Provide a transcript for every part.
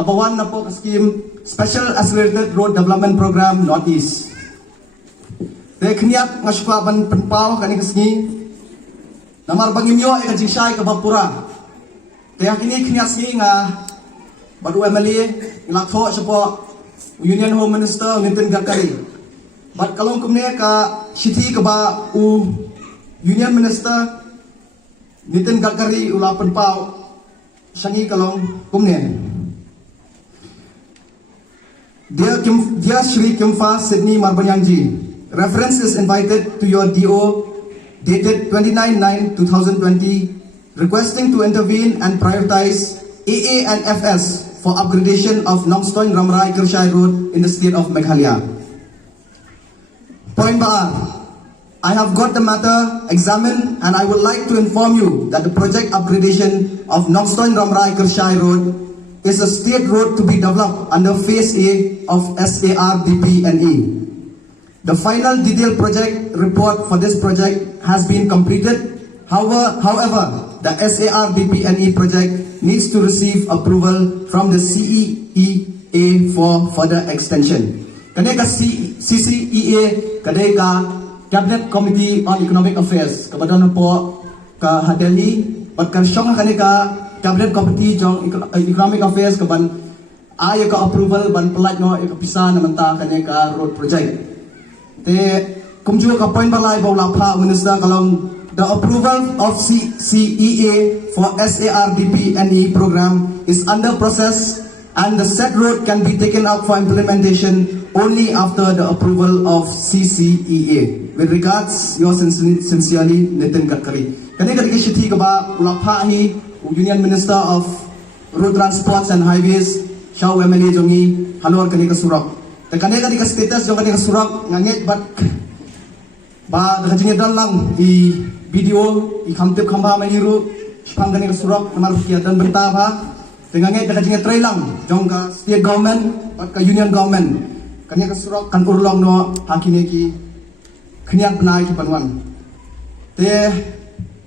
Kabawan na po scheme Special Accelerated Road Development Program Northeast. Te kniak ngashkwa ban penpaw kani kasni namar bangimyo ay kajishay kabapura. Te kini kniak sni nga badu MLA ilakho siya po Union Home Minister Nitin Gadkari. Bat kalong kumne ka shiti ka ba u Union Minister Nitin Gadkari ula penpaw syangi kalong kumne. Dear Shri Kimfa Sydney Marbanyangji, reference is invited to your DO dated 29/9/2020 requesting to intervene and prioritize AA and FS for upgradation of Nongstoin Ramrai Kirshai Road in the state of Meghalaya. Point bar, I have got the matter examined and I would like to inform you that the project upgradation of Nongstoin Ramrai Kirshai Road is a state road to be developed under Phase A of SARDP&E. The final detailed project report for this project has been completed. However, the SARDP&E project needs to receive approval from the CEEA for further extension. Kadeka CCEA, kadeka Cabinet Committee on Economic Affairs, kabadan po ka hadeli, pagkasyong kaneka Cabinet Committee on Economic Affairs kaban ayo ka approval ban pelat no ikapisa naman ta kanya ka road project. Te kumju ka point balay bawla pa Minister kalong the approval of CCEA for SARDP&E program is under process and the said road can be taken up for implementation only after the approval of CCEA. With regards, yours sincerely, Nitin Gadkari. Kani kadiki shiti ka ba ulapha hi Union Minister of Road Transports and Highways, YOU&ME jongi halor kani ka surak. Te kani ka status jong kani ka surak ngangit bat ba kajingi dal lang i video i kamtip kamba maniru pang kani ka surak namar kiatan berita ba. Te ngangit kajingi try lang jong ka state government bat ka union government kani ka surak kan urlong no hakini ki kniak benai ki panwan. Te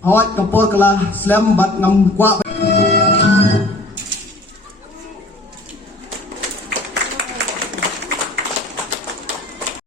awat kapol kala slam bat ngam kwa